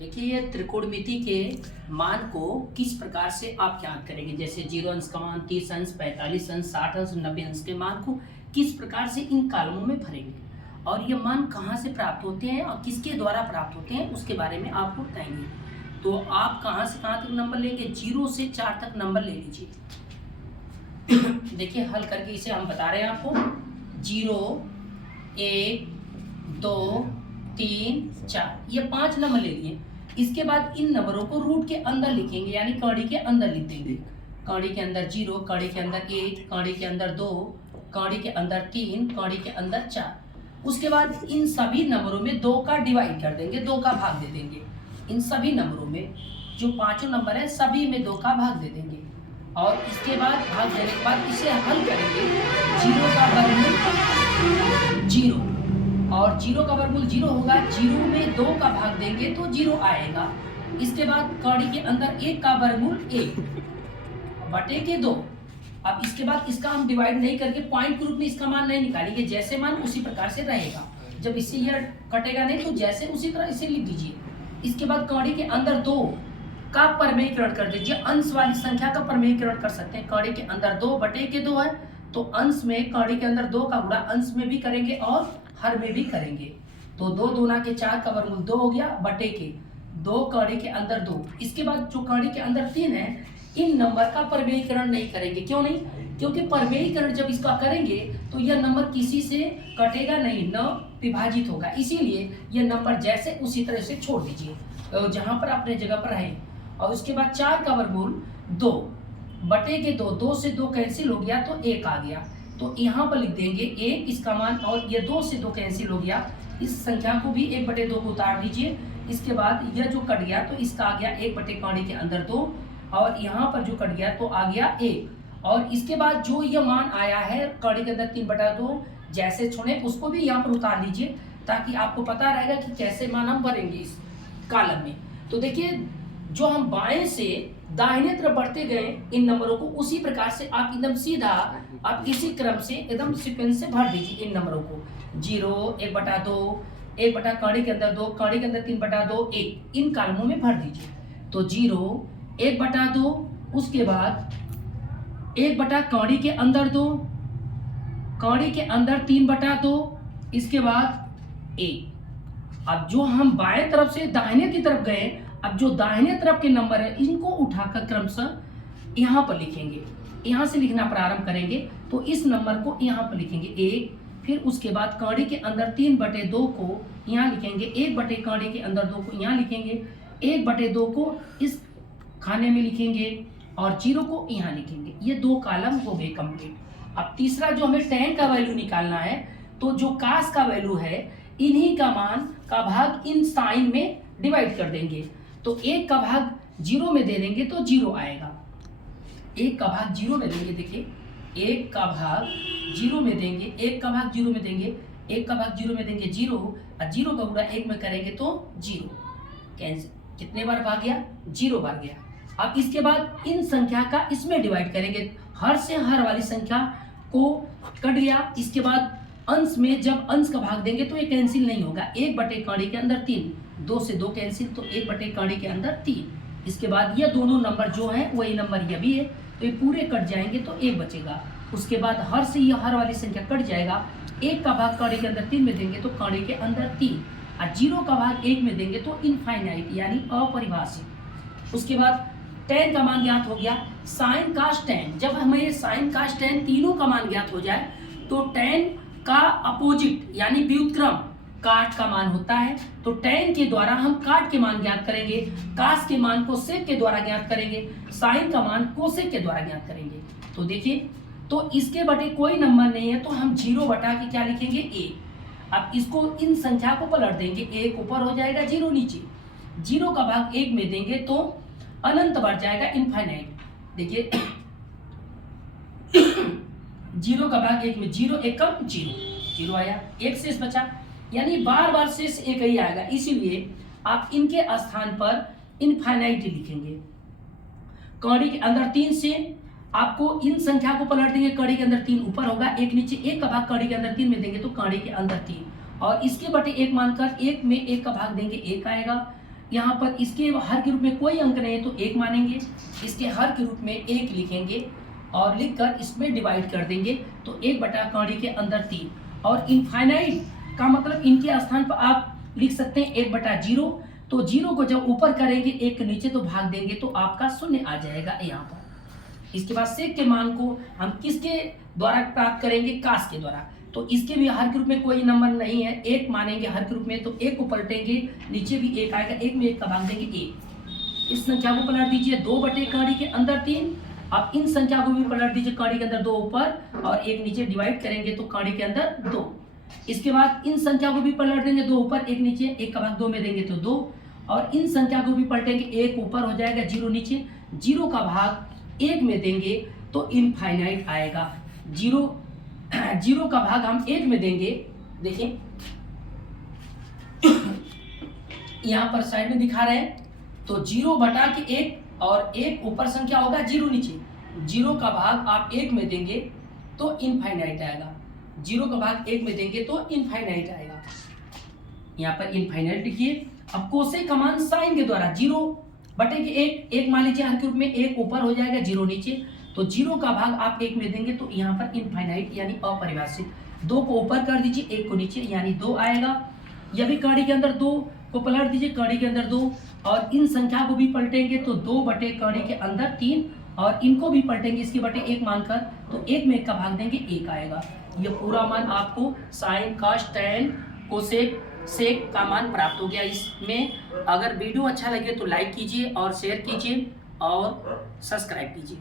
देखिए ये त्रिकोणमिति के मान को किस प्रकार से आप ज्ञात करेंगे। जैसे 0 अंश का मान, 30 अंश, 45 अंश, 60 अंश, 90 अंश के मान को किस प्रकार से इन कॉलमों में भरेंगे और ये मान कहाँ से प्राप्त होते हैं और किसके द्वारा प्राप्त होते हैं उसके बारे में आपको बताएंगे। तो आप कहाँ से कहाँ तक नंबर लेंगे, 0 से 4 तक नंबर ले लीजिए। देखिए हल करके इसे हम बता रहे हैं आपको। 0, 1, 2, 3, 4 ये 5 नंबर ले लिए। इसके बाद इन नंबरों को रूट के अंदर लिखेंगे, यानी कड़ी के अंदर लिख देंगे। कड़ी के अंदर 0, कड़ी के अंदर 1, कड़ी के अंदर 2, कड़ी के अंदर 3, कड़ी के अंदर 4। उसके बाद इन सभी नंबरों में 2 का डिवाइड कर देंगे, 2 का भाग दे देंगे। इन सभी नंबरों में जो पांचों नंबर है सभी में 2 का भाग दे देंगे और इसके बाद भाग देने के बाद इसे हल करेंगे। 0 का वर्गमूल 0 और 0 का वर्गमूल 0 होगा। 0 में 2 का भाग देंगे तो 0 आएगा। इसके बाद कड़ी के अंदर 1 का वर्गमूल 1 बटे के 2। अब इसके बाद इसका हम डिवाइड नहीं करके पॉइंट के रूप में इसका मान नहीं निकालेंगे, जैसे मान उसी प्रकार से रहेगा। जब इससे यह कटेगा नहीं तो जैसे उसी तरह इसे लिख दीजिए। इसके बाद कड़ी के अंदर 2 का परमेयीकरण कर दीजिए। अंश वाली संख्या का परमेयीकरण कर सकते हैं। कड़ी के अंदर 2 बटे के 2 है तो अंश में कड़ी के अंदर 2 का गुणा अंश में भी करेंगे और हर में भी करेंगे। तो 2 दूना के 4 का वर्गमूल 2 हो गया बटे के 2 कड़ी के अंदर 2। इसके बाद जो कड़ी के अंदर 3 है इन नंबर का परमेयीकरण नहीं करेंगे। क्यों नहीं? क्योंकि परमेयीकरण जब इसका करेंगे तो यह नंबर किसी से कटेगा नहीं, न विभाजित होगा। इसीलिए यह नंबर जैसे उसी तरह से छोड़ दीजिए जहां पर अपने जगह पर है। और उसके बाद 4 का वर्गमूल 2 बटे के 2, 2 से 2 कैंसिल हो गया तो 1 आ गया। तो यहाँ पर लिख देंगे 1 इसका मान, और ये 2 से 2 कैंसिल हो गया। इस संख्या को भी 1 बटे 2 को उतार दीजिए। इसके बाद यह जो कट गया तो इसका आ गया 1 बटे कड़ी के अंदर 2 और यहाँ पर जो कट गया तो आ गया 1। और इसके बाद जो यह मान आया है कड़ी के अंदर 3 बटा 2 जैसे छोड़े उसको भी यहाँ पर उतार लीजिए ताकि आपको पता रहेगा कि कैसे मान हम भरेंगे इस कॉलम में। तो देखिए जो हम बाएं से दाहिने तरफ बढ़ते गए इन नंबरों को उसी प्रकार से आप एकदम सीधा आप इसी क्रम से एकदम सीक्वेंस से भर दीजिए इन नंबरों को। 0, 1 बटा 2, 1 बटा कड़ी के अंदर 2, कड़ी के अंदर 3 बटा 2, 1 इन कॉलमों में भर दीजिए। तो 0, 1 बटा 2, उसके बाद 1 बटा कड़ी के अंदर 2, कड़ी के अंदर 3 बटा 2, इसके बाद 1। अब जो हम बाएं तरफ से दाहिने की तरफ गए, अब जो दाहिने तरफ के नंबर है इनको उठाकर क्रमशः यहाँ पर लिखेंगे। यहाँ से लिखना प्रारंभ करेंगे तो इस नंबर को यहाँ पर लिखेंगे 1। फिर उसके बाद कड़ी के अंदर 3 बटे 2 को यहाँ लिखेंगे, 1 बटे कड़ी के अंदर 2 को यहाँ लिखेंगे, 1 बटे 2 को इस खाने में लिखेंगे और 0 को यहाँ लिखेंगे। ये 2 कॉलम हो गए कंप्लीट। अब तीसरा जो हमें tan का वैल्यू निकालना है तो जो cos का वैल्यू है इन्हीं का मान का भाग इन साइन में डिवाइड कर देंगे। तो 1 का भाग 0 में दे देंगे तो 0 आएगा। 1 का भाग 0 में देंगे, देखिए 1 का भाग 0 में देंगे, 1 का भाग 0 में देंगे, 1 का भाग 0 में देंगे 0 और 0 का गुणा 1 में करेंगे तो 0 कैंसिल। कितने बार भाग गया? 0 बार गया। अब इसके बाद इन संख्या का इसमें डिवाइड करेंगे, हर से हर वाली संख्या को कट गया। इसके बाद अंश में जब अंश का भाग देंगे तो ये कैंसिल नहीं होगा। 1 बटे कड़ी के अंदर 3, 2 से 2 कैंसिल तो 1 बटे कड़ी के अंदर 3। इसके बाद ये दोनों नंबर जो हैं वही नंबर ये भी है तो ये पूरे कट जाएंगे तो 1 बचेगा। उसके बाद हर से ये हर वाली संख्या कट जाएगा। 1 का भाग कड़ी के अंदर 3 में देंगे तो कड़ी के अंदर 3 और 0 का भाग 1 में देंगे तो इनफाइनाइट यानी अपरिभाषित। उसके बाद tan का मान ज्ञात हो गया। sin cos tan, जब हमें sin cos tan तीनों का मान ज्ञात हो जाए तो tan का अपोजिट यानी व्युत्क्रम काट का मान होता है। तो tan के द्वारा हम काट के मान ज्ञात करेंगे, cos के मान को sec के द्वारा ज्ञात करेंगे, sin का मान कोसेक के द्वारा ज्ञात करेंगे। तो देखिए तो इसके बटे कोई नंबर नहीं है तो हम 0 बटा के क्या लिखेंगे 1। अब इसको इन संख्या को पलट देंगे, 1 ऊपर हो जाएगा 0 नीचे। 0 का भाग 1 में देंगे तो अनंत बढ़ जाएगा, इनफाइनाइट। देखिए 0 का भाग 1 में 0 1 कम 0, 0 आया, 1 शेष बचा यानी बार बार शेष 1 ही आएगा। इसीलिए आप इनके स्थान पर इनफाइनाइट लिखेंगे। कड़ी के अंदर 3 से आपको इन संख्या को पलट देंगे, कड़ी के अंदर 3 ऊपर होगा, 1 नीचे, 1 का भाग कड़ी के अंदर 3 में देंगे तो कड़ी के अंदर 3 और इसके बटे 1 मानकर 1 में 1 का भाग देंगे 1 आएगा। यहाँ पर इसके हर के रूप में कोई अंक नहीं है तो 1 मानेंगे, इसके हर के रूप में 1 लिखेंगे और लिखकर इसमें डिवाइड कर देंगे तो 1 बटा कौड़ी के अंदर 3। और इनफाइनाइट का मतलब इनके स्थान पर आप लिख सकते हैं 1 बटा 0। तो 0 को जब ऊपर करेंगे 1 के नीचे तो भाग देंगे तो आपका 0 आ जाएगा यहाँ पर। इसके बाद सेक के मान को हम किसके द्वारा प्राप्त करेंगे? कास के द्वारा। तो इसके भी हर के रूप में कोई नंबर नहीं है, 1 मानेंगे हर के रूप में तो 1 को पलटेंगे, नीचे भी 1 आएगा, 1 में 1 का भाग देंगे 1। इस संख्या को पलट दीजिए 2 बटे कौड़ी के अंदर 3। अब इन संख्या को भी पलट दीजिए कौड़ी के अंदर 2 ऊपर और 1 नीचे, डिवाइड करेंगे तो कौड़ी के अंदर 2। इसके बाद इन संख्या को भी पलट देंगे 2 ऊपर 1 नीचे, 1 का भाग 2 में देंगे तो 2। और इन संख्या को भी पलटेंगे 1 ऊपर हो जाएगा, 0 नीचे, 0 का भाग 1 में देंगे तो इनफाइनाइट आएगा। 0 का भाग हम 1 में देंगे, देखिए यहाँ पर साइड में दिखा रहे हैं तो 0 बटा के 1 और 1 ऊपर संख्या होगा, 0 नीचे, 0 का भाग आप 1 में देंगे तो इनफाइनाइट आएगा। 0 का भाग 1 में देंगे तो इनफाइनाइट आएगा। यहाँ पर इनफाइनाइट लिखिए। अब कोसेक का मान साइन के द्वारा 0 बटे के 1 मान लीजिए हर के रूप में 1 ऊपर हो जाएगा, 0 नीचे, तो 0 का भाग आप 1 में देंगे तो यहाँ पर इनफाइनाइट यानी अपरिभाषित। 2 को ऊपर कर दीजिए, 1 को नीचे, यानी 2 आएगा। यह भी कौड़ी के अंदर 2 को पलट दीजिए, कौड़ी के अंदर 2 और इन संख्या को भी पलटेंगे तो 2 बटे कौड़ी के अंदर 3 और इनको भी पलटेंगे इसके बटे 1 मानकर तो 1 में 1 का भाग देंगे, 1 आएगा। यह पूरा मान आपको साइन, कॉस, टैन, कोसेक, सेक का मान प्राप्त हो गया। इसमें अगर वीडियो अच्छा लगे तो लाइक कीजिए और शेयर कीजिए और सब्सक्राइब कीजिए।